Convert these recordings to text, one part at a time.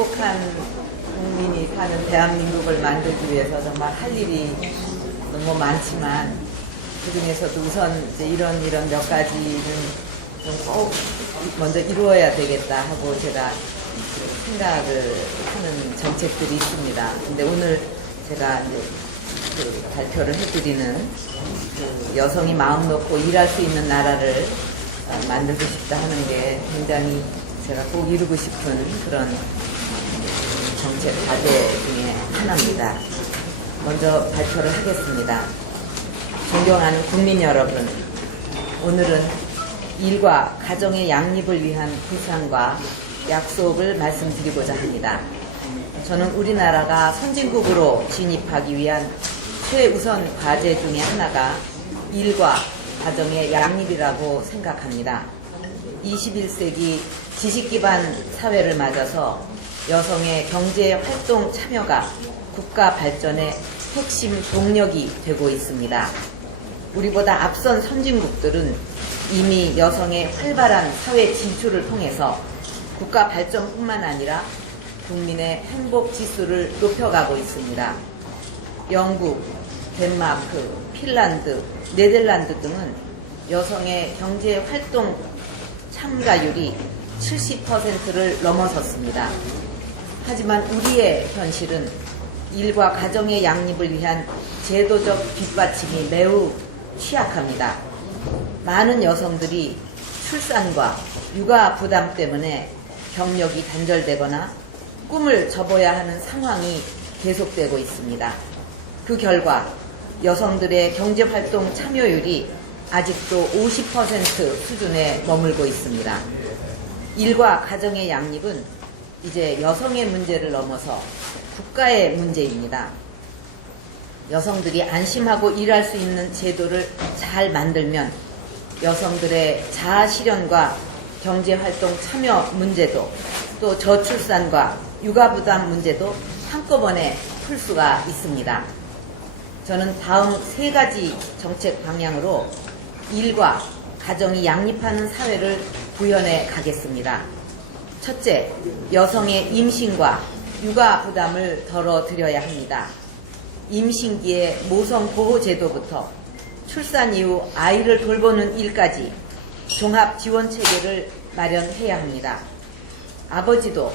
행복한 국민이 사는 대한민국을 만들기 위해서 정말 할 일이 너무 많지만 그중에서도 우선 이제 이런 몇 가지는 좀 꼭 먼저 이루어야 되겠다 하고 제가 생각을 하는 정책들이 있습니다. 근데 오늘 제가 이제 그 발표를 해드리는 그 여성이 마음 놓고 일할 수 있는 나라를 만들고 싶다 하는 게 굉장히 제가 꼭 이루고 싶은 그런 정책 과제 중에 하나입니다. 먼저 발표를 하겠습니다. 존경하는 국민 여러분, 오늘은 일과 가정의 양립을 위한 구상과 약속을 말씀드리고자 합니다. 저는 우리나라가 선진국으로 진입하기 위한 최우선 과제 중에 하나가 일과 가정의 양립이라고 생각합니다. 21세기 지식기반 사회를 맞아서 여성의 경제활동 참여가 국가 발전의 핵심 동력이 되고 있습니다. 우리보다 앞선 선진국들은 이미 여성의 활발한 사회 진출을 통해서 국가 발전뿐만 아니라 국민의 행복 지수를 높여가고 있습니다. 영국, 덴마크, 핀란드, 네덜란드 등은 여성의 경제활동 참가율이 70%를 넘어섰습니다. 하지만 우리의 현실은 일과 가정의 양립을 위한 제도적 뒷받침이 매우 취약합니다. 많은 여성들이 출산과 육아 부담 때문에 경력이 단절되거나 꿈을 접어야 하는 상황이 계속되고 있습니다. 그 결과 여성들의 경제활동 참여율이 아직도 50% 수준에 머물고 있습니다. 일과 가정의 양립은 이제 여성의 문제를 넘어서 국가의 문제입니다. 여성들이 안심하고 일할 수 있는 제도를 잘 만들면 여성들의 자아실현과 경제활동 참여 문제도 또 저출산과 육아부담 문제도 한꺼번에 풀 수가 있습니다. 저는 다음 3가지 정책 방향으로 일과 가정이 양립하는 사회를 구현해 가겠습니다. 첫째, 여성의 임신과 육아 부담을 덜어드려야 합니다. 임신기의 모성보호제도부터 출산 이후 아이를 돌보는 일까지 종합지원체계를 마련해야 합니다. 아버지도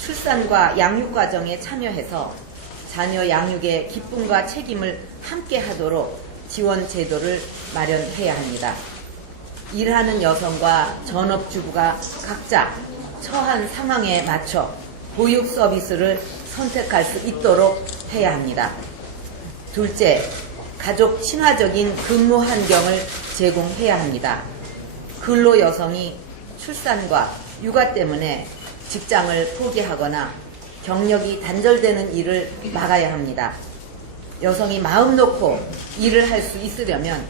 출산과 양육 과정에 참여해서 자녀 양육의 기쁨과 책임을 함께 하도록 지원 제도를 마련해야 합니다. 일하는 여성과 전업주부가 각자 처한 상황에 맞춰 보육 서비스를 선택할 수 있도록 해야 합니다. 둘째, 가족 친화적인 근무 환경을 제공해야 합니다. 근로 여성이 출산과 육아 때문에 직장을 포기하거나 경력이 단절되는 일을 막아야 합니다. 여성이 마음 놓고 일을 할 수 있으려면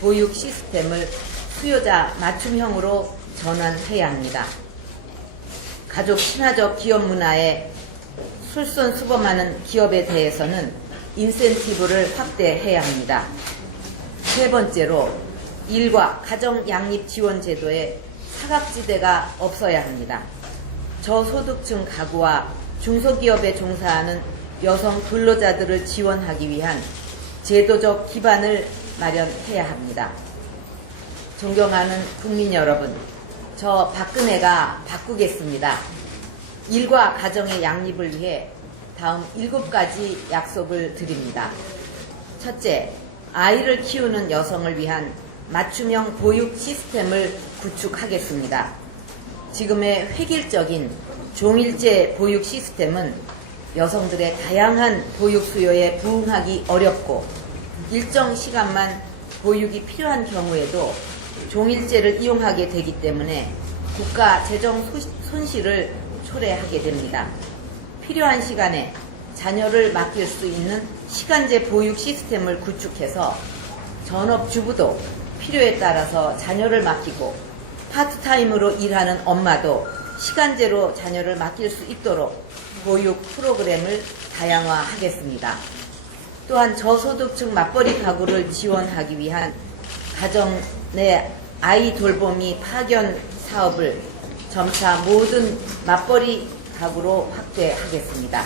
보육 시스템을 수요자 맞춤형으로 전환해야 합니다. 가족 친화적 기업 문화에 솔선수범하는 기업에 대해서는 인센티브를 확대해야 합니다. 세 번째로 일과 가정 양립 지원 제도에 사각지대가 없어야 합니다. 저소득층 가구와 중소기업에 종사하는 여성 근로자들을 지원하기 위한 제도적 기반을 마련해야 합니다. 존경하는 국민 여러분, 저 박근혜가 바꾸겠습니다. 일과 가정의 양립을 위해 다음 7가지 약속을 드립니다. 첫째, 아이를 키우는 여성을 위한 맞춤형 보육 시스템을 구축하겠습니다. 지금의 획일적인 종일제 보육 시스템은 여성들의 다양한 보육 수요에 부응하기 어렵고 일정 시간만 보육이 필요한 경우에도 종일제를 이용하게 되기 때문에 국가 재정 손실을 초래하게 됩니다. 필요한 시간에 자녀를 맡길 수 있는 시간제 보육 시스템을 구축해서 전업주부도 필요에 따라서 자녀를 맡기고 파트타임으로 일하는 엄마도 시간제로 자녀를 맡길 수 있도록 보육 프로그램을 다양화하겠습니다. 또한 저소득층 맞벌이 가구를 지원하기 위한 가정 내 아이 돌보미 파견 사업을 점차 모든 맞벌이 가구로 확대하겠습니다.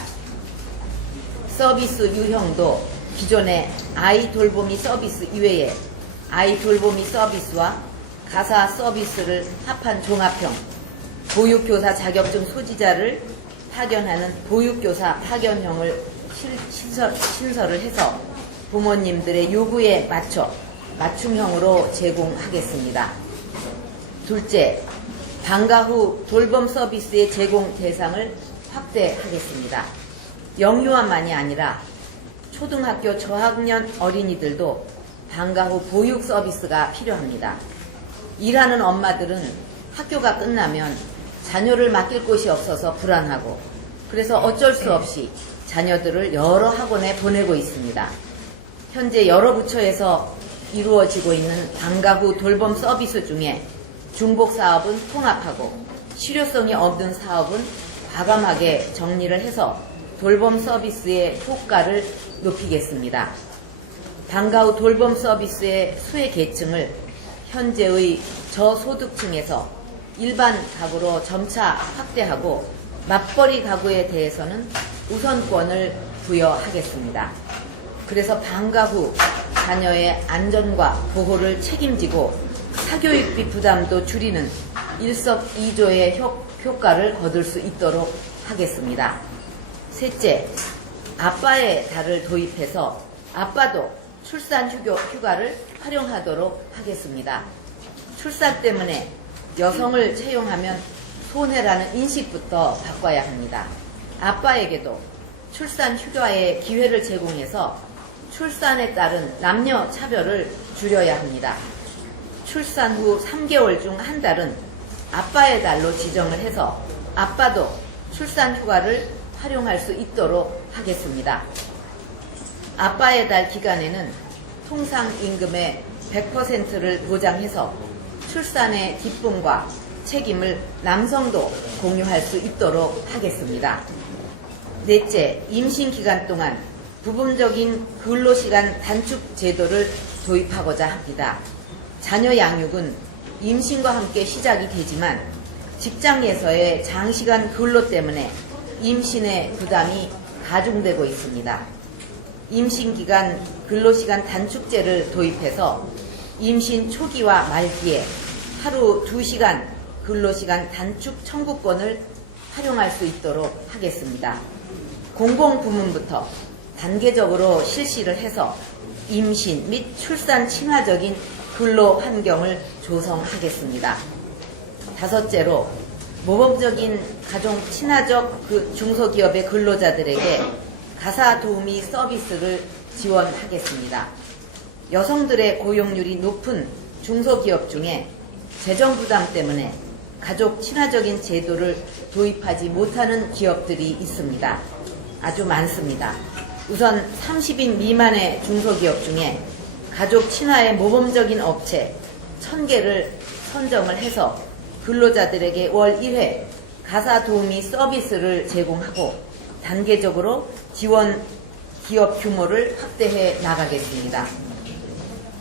서비스 유형도 기존의 아이 돌보미 서비스 이외에 아이 돌보미 서비스와 가사 서비스를 합한 종합형 보육교사 자격증 소지자를 파견하는 보육교사 파견형을 신설을 해서 부모님들의 요구에 맞춰 맞춤형으로 제공하겠습니다. 둘째, 방과 후 돌봄 서비스의 제공 대상을 확대하겠습니다. 영유아만이 아니라 초등학교 저학년 어린이들도 방과 후 보육 서비스가 필요합니다. 일하는 엄마들은 학교가 끝나면 자녀를 맡길 곳이 없어서 불안하고 그래서 어쩔 수 없이 자녀들을 여러 학원에 보내고 있습니다. 현재 여러 부처에서 이루어지고 있는 방과 후 돌봄 서비스 중에 중복 사업은 통합하고 실효성이 없는 사업은 과감하게 정리를 해서 돌봄 서비스의 효과를 높이겠습니다. 방과 후 돌봄 서비스의 수혜 계층을 현재의 저소득층에서 일반 가구로 점차 확대하고 맞벌이 가구에 대해서는 우선권을 부여하겠습니다. 그래서 방과 후 자녀의 안전과 보호를 책임지고 사교육비 부담도 줄이는 일석이조의 효과를 거둘 수 있도록 하겠습니다. 셋째, 아빠의 달을 도입해서 아빠도 출산 휴가를 활용하도록 하겠습니다. 출산 때문에 여성을 채용하면 손해라는 인식부터 바꿔야 합니다. 아빠에게도 출산 휴가의 기회를 제공해서 출산에 따른 남녀 차별을 줄여야 합니다. 출산 후 3개월 중 한 달은 아빠의 달로 지정을 해서 아빠도 출산 휴가를 활용할 수 있도록 하겠습니다. 아빠의 달 기간에는 통상 임금의 100%를 보장해서 출산의 기쁨과 책임을 남성도 공유할 수 있도록 하겠습니다. 넷째, 임신 기간 동안 부분적인 근로시간 단축 제도를 도입하고자 합니다. 자녀 양육은 임신과 함께 시작이 되지만 직장에서의 장시간 근로 때문에 임신의 부담이 가중되고 있습니다. 임신기간 근로시간 단축제를 도입해서 임신 초기와 말기에 하루 2시간 근로시간 단축 청구권을 활용할 수 있도록 하겠습니다. 공공부문부터 단계적으로 실시를 해서 임신 및 출산 친화적인 근로 환경을 조성하겠습니다. 다섯째로 모범적인 가정 친화적 중소기업의 근로자들에게 가사 도우미 서비스를 지원하겠습니다. 여성들의 고용률이 높은 중소기업 중에 재정 부담 때문에 가족 친화적인 제도를 도입하지 못하는 기업들이 있습니다. 아주 많습니다. 우선 30인 미만의 중소기업 중에 가족 친화의 모범적인 업체 1000개를 선정을 해서 근로자들에게 월 1회 가사 도우미 서비스를 제공하고 단계적으로 지원 기업 규모를 확대해 나가겠습니다.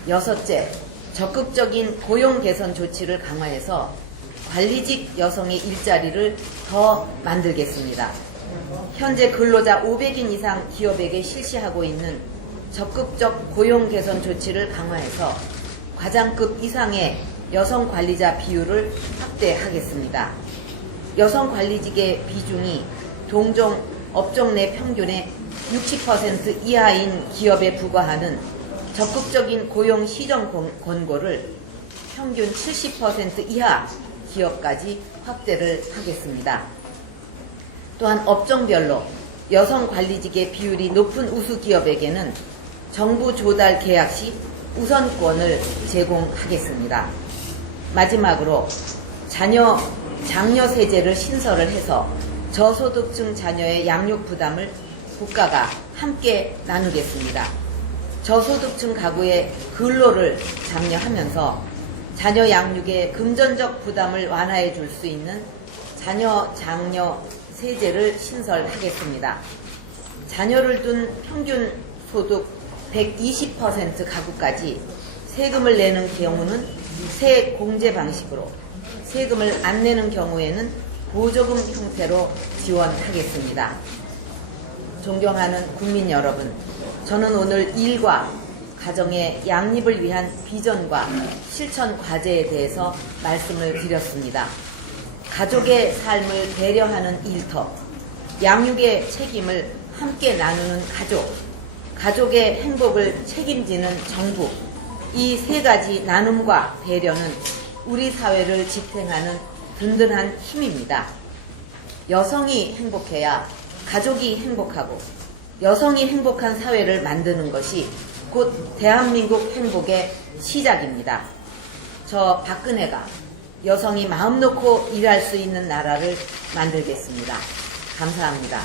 여섯째, 적극적인 고용 개선 조치를 강화해서 관리직 여성의 일자리를 더 만들겠습니다. 현재 근로자 500인 이상 기업에게 실시하고 있는 적극적 고용 개선 조치를 강화해서 과장급 이상의 여성 관리자 비율을 확대하겠습니다. 여성 관리직의 비중이 동종 업종 내 평균의 60% 이하인 기업에 부과하는 적극적인 고용 시정 권고를 평균 70% 이하 기업까지 확대를 하겠습니다. 또한 업종별로 여성 관리직의 비율이 높은 우수 기업에게는 정부 조달 계약 시 우선권을 제공하겠습니다. 마지막으로 장려 세제를 신설을 해서 저소득층 자녀의 양육 부담을 국가가 함께 나누겠습니다. 저소득층 가구의 근로를 장려하면서 자녀 양육의 금전적 부담을 완화해 줄 수 있는 자녀 장려 세제를 신설하겠습니다. 자녀를 둔 평균 소득 120% 가구까지 세금을 내는 경우는 세액 공제 방식으로, 세금을 안 내는 경우에는 보조금 형태로 지원하겠습니다. 존경하는 국민 여러분, 저는 오늘 일과 가정의 양립을 위한 비전과 실천 과제에 대해서 말씀을 드렸습니다. 가족의 삶을 배려하는 일터, 양육의 책임을 함께 나누는 가족, 가족의 행복을 책임지는 정부, 이 세 가지 나눔과 배려는 우리 사회를 지탱하는 든든한 힘입니다. 여성이 행복해야 가족이 행복하고 여성이 행복한 사회를 만드는 것이 곧 대한민국 행복의 시작입니다. 저 박근혜가 여성이 마음 놓고 일할 수 있는 나라를 만들겠습니다. 감사합니다.